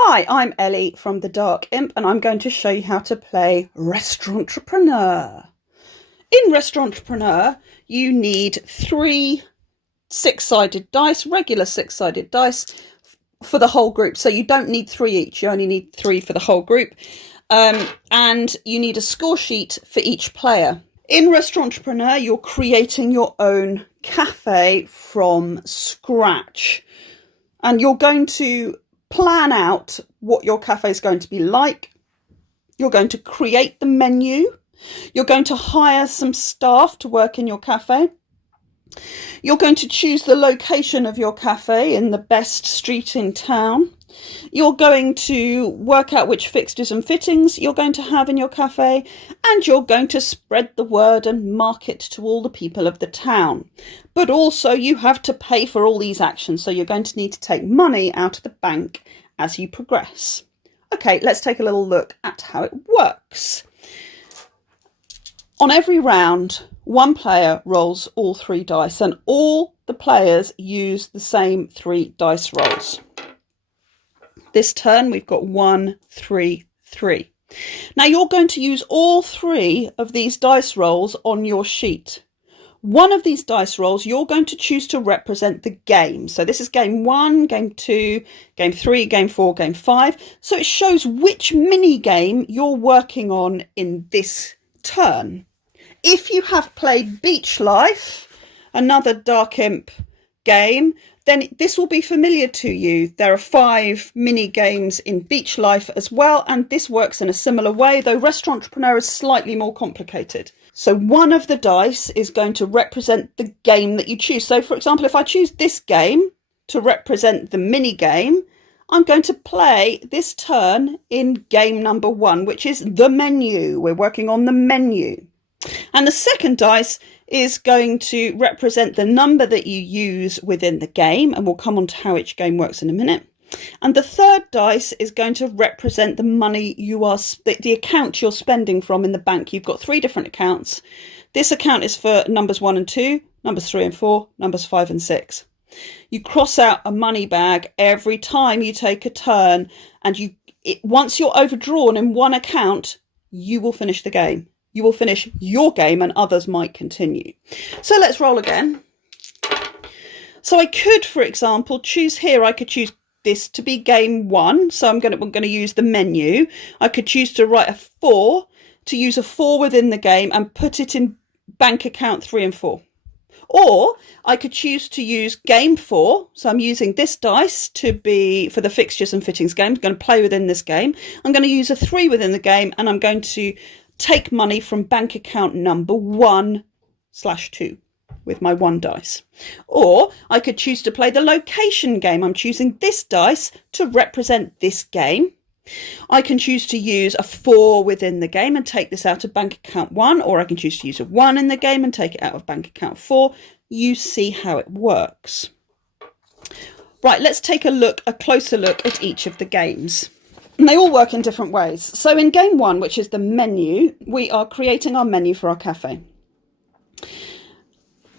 Hi, I'm Ellie from The Dark Imp, and I'm going to show you how to play Restaurantrepreneur. In Restaurantrepreneur, you need 3 six-sided dice, regular six-sided dice, for the whole group. So you don't need 3 each, you only need 3 for the whole group. And you need a score sheet for each player. In Restaurantrepreneur, you're creating your own cafe from scratch. And you're going to plan out what your cafe is going to be like. You're going to create the menu. You're going to hire some staff to work in your cafe. You're going to choose the location of your cafe in the best street in town. You're going to work out which fixtures and fittings you're going to have in your cafe, and you're going to spread the word and market to all the people of the town. But also you have to pay for all these actions, so you're going to need to take money out of the bank as you progress. Okay, let's take a little look at how it works. On every round, one player rolls all 3 dice, and all the players use the same 3 dice rolls. This turn, we've got 1, 3, 3. Now you're going to use all 3 of these dice rolls on your sheet. One of these dice rolls you're going to choose to represent the game. So this is game 1, game 2, game 3, game 4, game 5. So it shows which mini game you're working on in this turn. If you have played Beach Life, another Dark Imp game, then this will be familiar to you. There are 5 mini games in Beach Life as well, and this works in a similar way, though Restaurantrepreneur is slightly more complicated. So one of the dice is going to represent the game that you choose. So for example, if I choose this game to represent the mini game, I'm going to play this turn in game number 1, which is the menu. We're working on the menu. And the second dice is going to represent the number that you use within the game, and we'll come on to how each game works in a minute. And the third dice is going to represent the money the account you're spending from in the bank. You've got 3 different accounts. This account is for numbers 1 and 2, numbers 3 and 4, numbers 5 and 6. You cross out a money bag every time you take a turn, and once you're overdrawn in one account, you will finish the game. You will finish your game and others might continue. So let's roll again. So I could, for example, choose here. I could choose this to be game 1. So I'm going to use the menu. I could choose to write a 4, to use a 4 within the game and put it in bank account 3 and 4. Or I could choose to use game 4. So I'm using this dice to be for the fixtures and fittings game. I'm going to play within this game. I'm going to use a 3 within the game, and I'm going to take money from bank account number 1/2 with my 1 dice. Or I could choose to play the location game. I'm choosing this dice to represent this game. I can choose to use a 4 within the game and take this out of bank account 1, or I can choose to use a 1 in the game and take it out of bank account 4. You see how it works. Right, let's take a closer look at each of the games. And they all work in different ways. So in game 1, which is the menu, we are creating our menu for our cafe.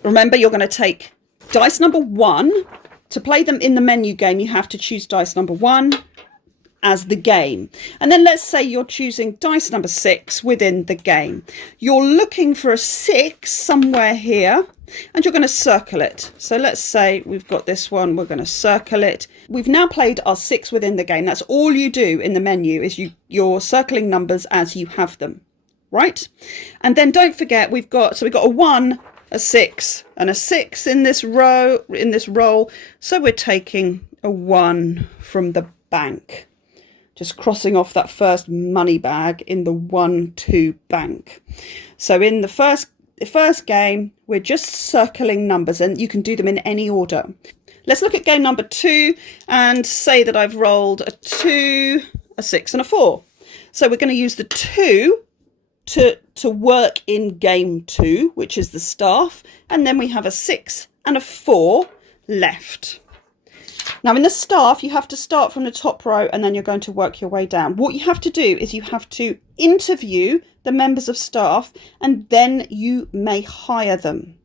Remember, you're going to take dice number 1. To play them in the menu game, you have to choose dice number 1 as the game. And then let's say you're choosing dice number 6 within the game. You're looking for a 6 somewhere here, and you're going to circle it. So let's say we've got this one, we're going to circle it. We've now played our 6 within the game. That's all you do in the menu, is you're circling numbers as you have them, right? And then don't forget, we've got a 1, a 6 and a 6 in this roll. So we're taking a 1 from the bank, just crossing off that first money bag in the 1-2 bank. So in the first game, we're just circling numbers, and you can do them in any order. Let's look at game number 2 and say that I've rolled a 2, a 6 and a 4. So we're going to use the 2 to work in game 2, which is the staff, and then we have a 6 and a 4 left. Now in the staff, you have to start from the top row, and then you're going to work your way down. What you have to do is you have to interview the members of staff, and then you may hire them.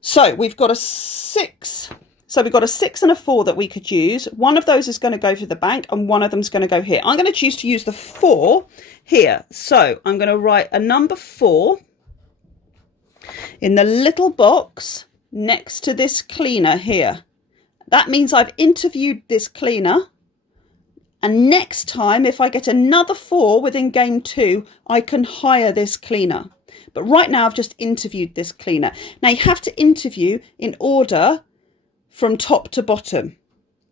So we've got a 6 So we've got a 6 and a 4 that we could use. One of those is going to go to the bank and one of them is going to go here. I'm going to choose to use the 4 here. So I'm going to write a number 4 in the little box next to this cleaner here. That means I've interviewed this cleaner. And next time, if I get another 4 within game 2, I can hire this cleaner. But right now I've just interviewed this cleaner. Now you have to interview in order from top to bottom.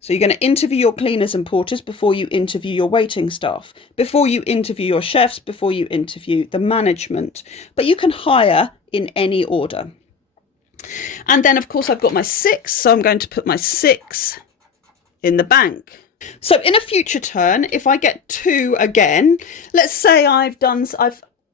So you're going to interview your cleaners and porters before you interview your waiting staff, before you interview your chefs, before you interview the management. But you can hire in any order. And then of course I've got my 6, so I'm going to put my 6 in the bank. So in a future turn, if I get 2 again, let's say I've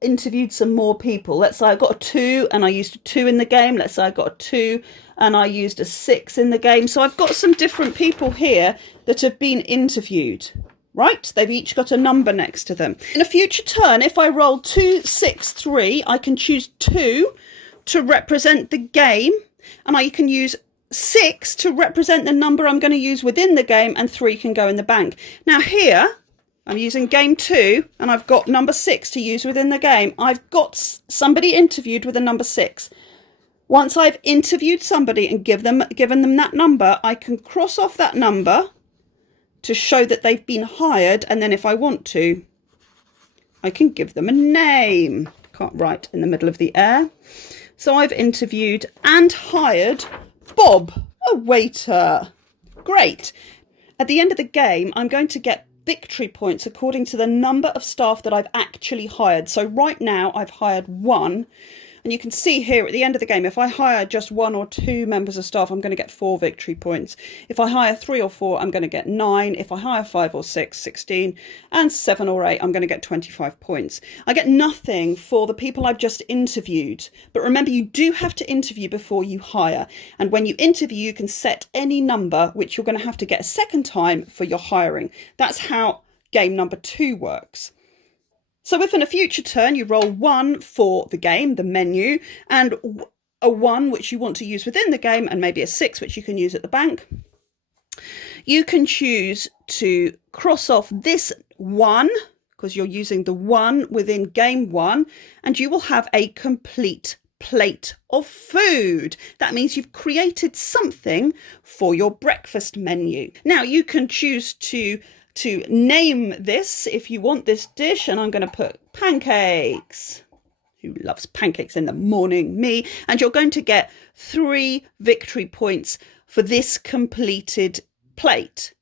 interviewed some more people. Let's say I got a 2 and I used a 2 in the game. Let's say I got a 2 and I used a 6 in the game. So I've got some different people here that have been interviewed, right? They've each got a number next to them. In a future turn, if I roll 2, 6, 3, I can choose 2 to represent the game, and I can use 6 to represent the number I'm going to use within the game, and 3 can go in the bank. Now here, I'm using game 2 and I've got number 6 to use within the game. I've got somebody interviewed with a number 6. Once I've interviewed somebody and given them that number, I can cross off that number to show that they've been hired. And then if I want to, I can give them a name. Can't write in the middle of the air. So I've interviewed and hired Bob, a waiter. Great. At the end of the game, I'm going to get victory points according to the number of staff that I've actually hired. So right now I've hired 1, and you can see here at the end of the game, if I hire just 1 or 2 members of staff, I'm going to get 4 victory points. If I hire 3 or 4, I'm going to get 9. If I hire 5 or 6, 16, and 7 or 8, I'm going to get 25 points. I get nothing for the people I've just interviewed. But remember, you do have to interview before you hire. And when you interview, you can set any number, which you're going to have to get a second time for your hiring. That's how game number 2 works. So if in a future turn you roll 1 for the game, the menu, and a 1 which you want to use within the game, and maybe a 6 which you can use at the bank, you can choose to cross off this 1 because you're using the 1 within game 1, and you will have a complete plate of food. That means you've created something for your breakfast menu. Now you can choose to name this if you want this dish, and I'm going to put pancakes. Who loves pancakes in the morning? Me. And you're going to get 3 victory points for this completed plate.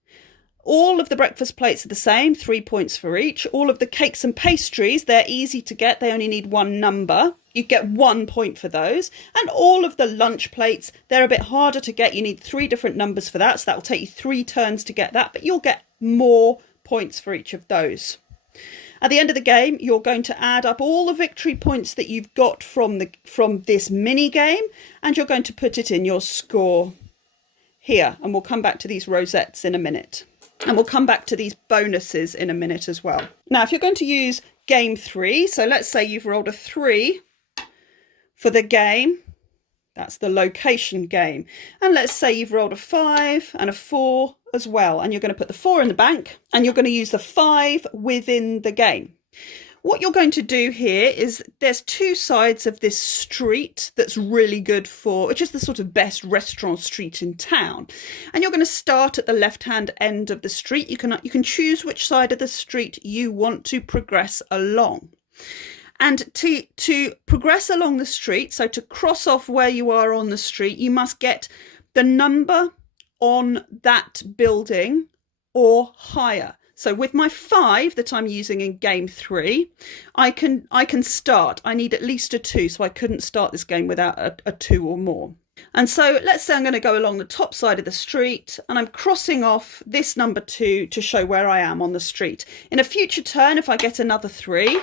All of the breakfast plates are the same, 3 points for each. All of the cakes and pastries, they're easy to get. They only need 1 number. You get 1 point for those. And all of the lunch plates, they're a bit harder to get. You need 3 different numbers for that. So that will take you 3 turns to get that, but you'll get more points for each of those. At the end of the game, you're going to add up all the victory points that you've got from this mini game, and you're going to put it in your score here. And we'll come back to these rosettes in a minute. And we'll come back to these bonuses in a minute as well. Now, if you're going to use game 3, so let's say you've rolled a 3 for the game. That's the location game. And let's say you've rolled a 5 and a 4 as well. And you're going to put the 4 in the bank, and you're going to use the 5 within the game. What you're going to do here is there's 2 sides of this street that's really good for, which is the sort of best restaurant street in town. And you're going to start at the left-hand end of the street. You can choose which side of the street you want to progress along. And to progress along the street, so to cross off where you are on the street, you must get the number on that building or higher. So with my 5 that I'm using in game 3, I can start. I need at least a 2, so I couldn't start this game without a 2 or more. And so let's say I'm going to go along the top side of the street, and I'm crossing off this number 2 to show where I am on the street. In a future turn, if I get another 3,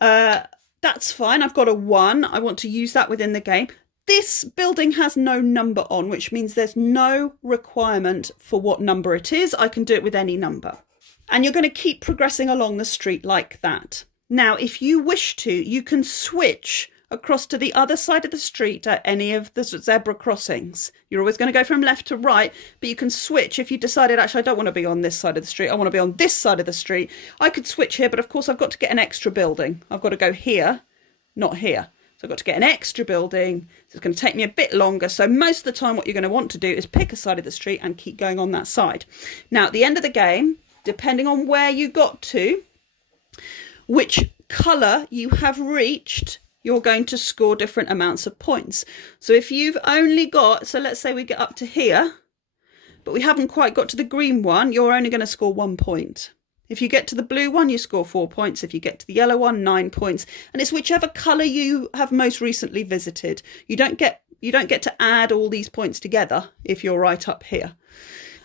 that's fine. I've got a 1. I want to use that within the game. This building has no number on, which means there's no requirement for what number it is. I can do it with any number. And you're going to keep progressing along the street like that. Now, if you wish to, you can switch across to the other side of the street at any of the zebra crossings. You're always going to go from left to right, but you can switch if you decided, actually, I don't want to be on this side of the street. I want to be on this side of the street. I could switch here, but of course I've got to get an extra building. I've got to go here, not here. So I've got to get an extra building. So it's going to take me a bit longer. So most of the time what you're going to want to do is pick a side of the street and keep going on that side. Now, at the end of the game, depending on where you got to, which colour you have reached, you're going to score different amounts of points. So if you've only got, so let's say we get up to here, but we haven't quite got to the green one, you're only going to score 1 point. If you get to the blue one, you score 4 points. If you get to the yellow one, 9 points. And it's whichever colour you have most recently visited. You don't get to add all these points together if you're right up here.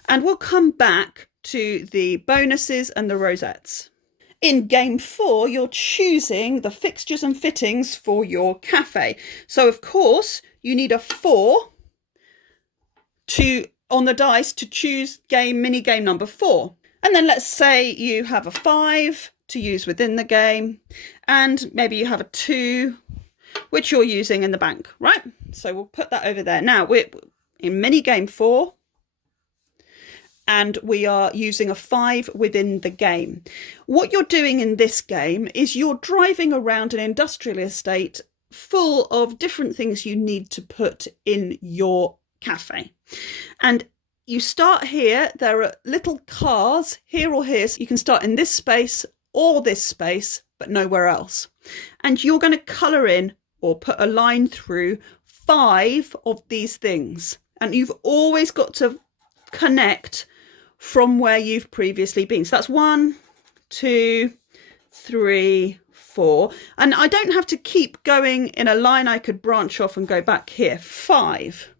And we'll come back to the bonuses and the rosettes. In game 4, you're choosing the fixtures and fittings for your cafe. So of course, you need a 4 on the dice to choose mini game number 4. And then let's say you have a 5 to use within the game, and maybe you have a 2, which you're using in the bank, right? So we'll put that over there. Now we're in mini game 4, and we are using a 5 within the game. What you're doing in this game is you're driving around an industrial estate full of different things you need to put in your cafe. And you start here, there are little cars here or here, so you can start in this space or this space, but nowhere else. And you're going to colour in or put a line through 5 of these things. And you've always got to connect from where you've previously been. So that's 1, 2, 3, 4. And I don't have to keep going in a line. I could branch off and go back here. 5.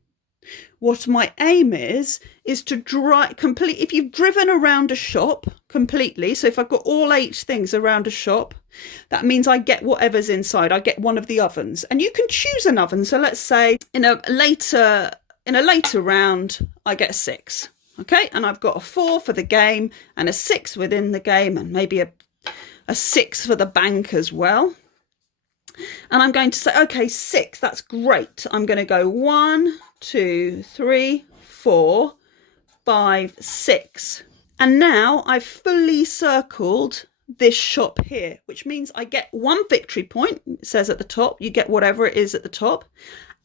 What my aim is to drive complete. If you've driven around a shop completely, so if I've got all 8 things around a shop, that means I get whatever's inside. I get one of the ovens, and you can choose an oven. So let's say in a later round, I get a 6. Okay, and I've got a 4 for the game and a 6 within the game, and maybe a 6 for the bank as well. And I'm going to say, okay, 6, that's great. I'm going to go 1, 2, 3, 4, 5, 6. And now I've fully circled this shop here, which means I get 1 victory point. It says at the top, you get whatever it is at the top.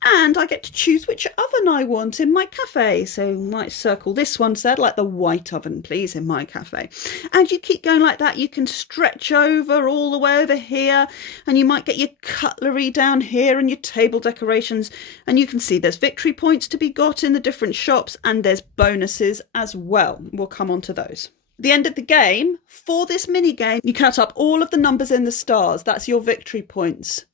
And I get to choose which oven I want in my cafe. So I might circle this one, so I'd like the white oven, please, in my cafe. And you keep going like that. You can stretch over all the way over here, and you might get your cutlery down here and your table decorations. And you can see there's victory points to be got in the different shops, and there's bonuses as well. We'll come on to those. At the end of the game, for this mini game, you count up all of the numbers in the stars. That's your victory points.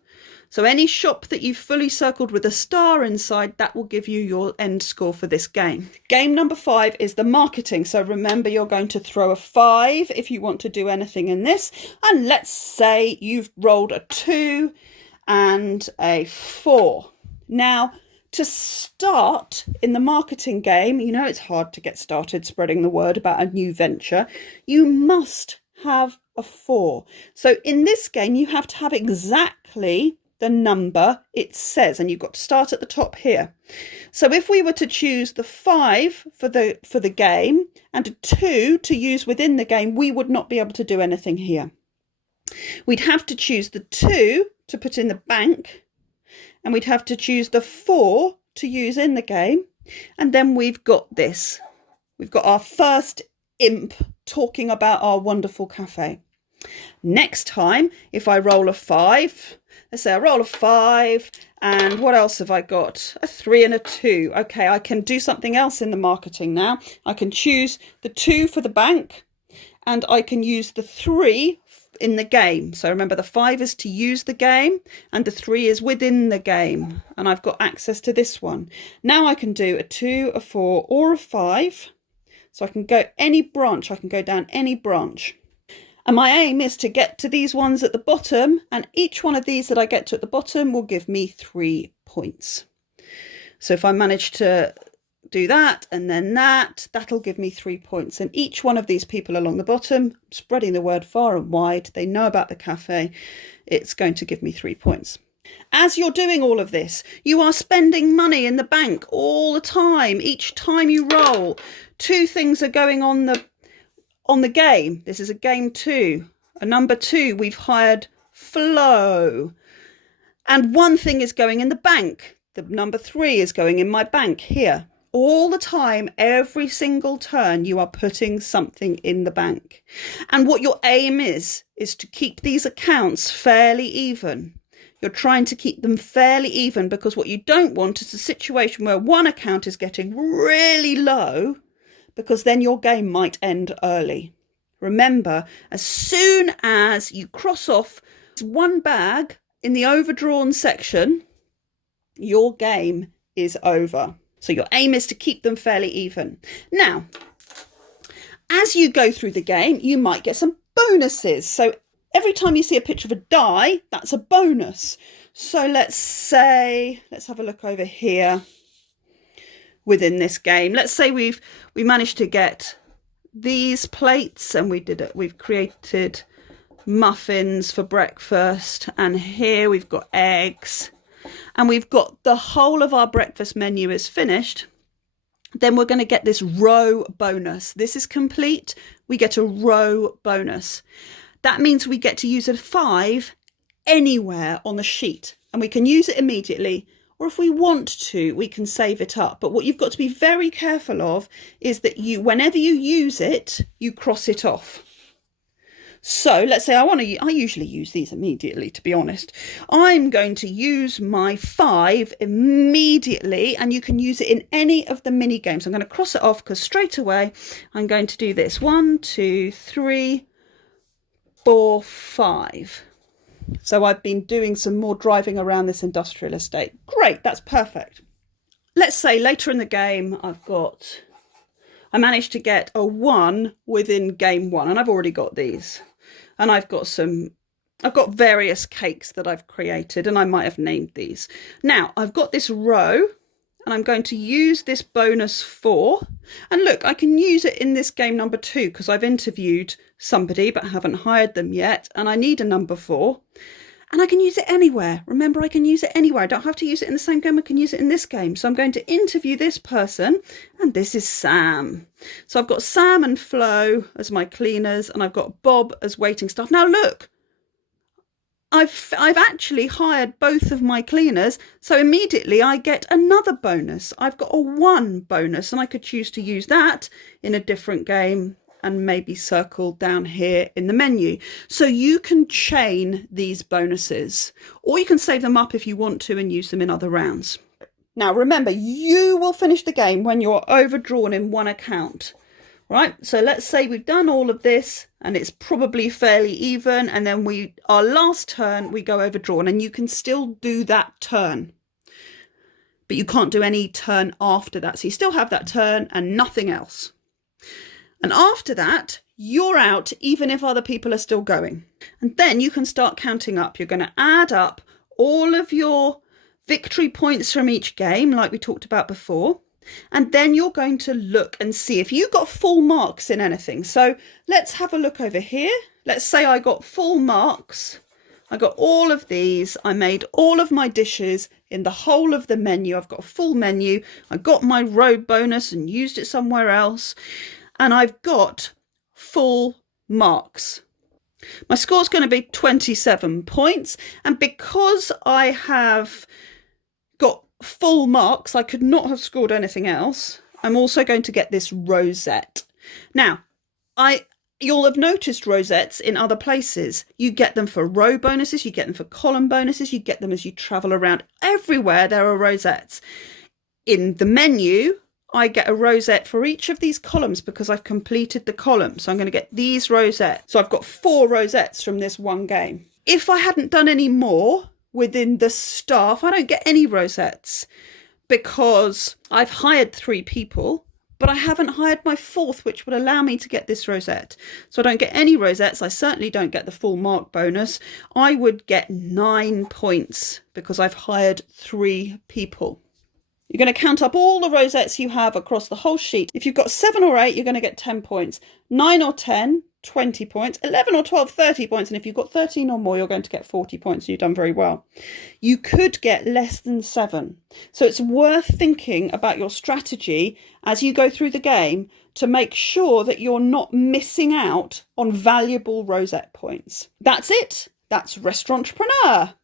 So any shop that you've fully circled with a star inside, that will give you your end score for this game. Game number 5 is the marketing. So remember, you're going to throw a 5 if you want to do anything in this. And let's say you've rolled a 2 and a 4. Now, to start in the marketing game, you know it's hard to get started spreading the word about a new venture. You must have a 4. So in this game, you have to have exactly the number it says, and you've got to start at the top here. So if we were to choose the 5 for the game and a 2 to use within the game, we would not be able to do anything here. We'd have to choose the 2 to put in the bank, and we'd have to choose the 4 to use in the game, and then we've got this. We've got our first imp talking about our wonderful cafe. Next time, if I roll a 5, let's say I roll a 5, and what else have I got? A 3 and a 2. Okay, I can do something else in the marketing now. I can choose the 2 for the bank, and I can use the 3 in the game. So remember, the 5 is to use the game, and the 3 is within the game, and I've got access to this one. Now I can do a 2, a 4, or a 5. So I can go any branch. I can go down any branch. And my aim is to get to these ones at the bottom, and each one of these that I get to at the bottom will give me 3 points. So if I manage to do that and then that'll give me 3 points. And each one of these people along the bottom, spreading the word far and wide, they know about the cafe, it's going to give me 3 points. As you're doing all of this, you are spending money in the bank all the time. Each time you roll, two things are going on the game. This is a game 2. A number 2, we've hired flow. And one thing is going in the bank. The number 3 is going in my bank here. All the time, every single turn, you are putting something in the bank. And what your aim is to keep these accounts fairly even. You're trying to keep them fairly even, because what you don't want is a situation where one account is getting really low, because then your game might end early. Remember, as soon as you cross off one bag in the overdrawn section, your game is over. So your aim is to keep them fairly even. Now, as you go through the game, you might get some bonuses. So every time you see a picture of a die, that's a bonus. So let's have a look over here within this game. Let's say we managed to get these plates, and we've created muffins for breakfast, and here we've got eggs, and we've got the whole of our breakfast menu is finished. Then we're going to get this row bonus. This is complete. We get a row bonus. That means we get to use a 5 anywhere on the sheet, and we can use it immediately, or if we want to, we can save it up. But what you've got to be very careful of is that whenever you use it, you cross it off. So let's say I usually use these immediately, to be honest. I'm going to use my 5 immediately, and you can use it in any of the mini games. I'm going to cross it off because straight away I'm going to do this. 1, 2, 3, 4, 5. So I've been doing some more driving around this industrial estate. Great, that's perfect. Let's say later in the game I managed to get a 1 within game 1, and I've already got these. And I've got various cakes that I've created, and I might have named these. Now I've got this row, and I'm going to use this bonus 4. And look, I can use it in this game number 2 because I've interviewed somebody but haven't hired them yet, and I need a number 4. And I can use it anywhere. Remember, I can use it anywhere. I don't have to use it in the same game. I can use it in this game. So I'm going to interview this person, and this is Sam. So I've got Sam and Flo as my cleaners, and I've got Bob as waiting staff. Now look, I've actually hired both of my cleaners, so immediately I get another bonus. I've got a 1 bonus, and I could choose to use that in a different game and maybe circle down here in the menu. So you can chain these bonuses, or you can save them up if you want to and use them in other rounds. Now remember, you will finish the game when you're overdrawn in one account. Right, so let's say we've done all of this and it's probably fairly even, and then our last turn we go overdrawn, and you can still do that turn, but you can't do any turn after that. So you still have that turn and nothing else. And after that, you're out, even if other people are still going. And then you can start counting up. You're going to add up all of your victory points from each game, like we talked about before. And then you're going to look and see if you got full marks in anything. So let's have a look over here. Let's say I got full marks. I got all of these. I made all of my dishes in the whole of the menu. I've got a full menu. I got my row bonus and used it somewhere else. And I've got full marks. My score's going to be 27 points. And because I have got full marks, I could not have scored anything else. I'm also going to get this rosette. Now, you'll have noticed rosettes in other places. You get them for row bonuses, you get them for column bonuses, you get them as you travel around. Everywhere there are rosettes. In the menu, I get a rosette for each of these columns because I've completed the column. So I'm going to get these rosettes. So I've got 4 rosettes from this one game. If I hadn't done any more within the staff, I don't get any rosettes because I've hired 3 people, but I haven't hired my 4th, which would allow me to get this rosette. So I don't get any rosettes. I certainly don't get the full mark bonus. I would get 9 points because I've hired 3 people. You're going to count up all the rosettes you have across the whole sheet. If you've got 7 or 8, you're going to get 10 points. 9 or 10, 20 points, 11 or 12, 30 points. And if you've got 13 or more, you're going to get 40 points. You've done very well. You could get less than 7. So it's worth thinking about your strategy as you go through the game to make sure that you're not missing out on valuable rosette points. That's it. That's Restaurantrepreneur.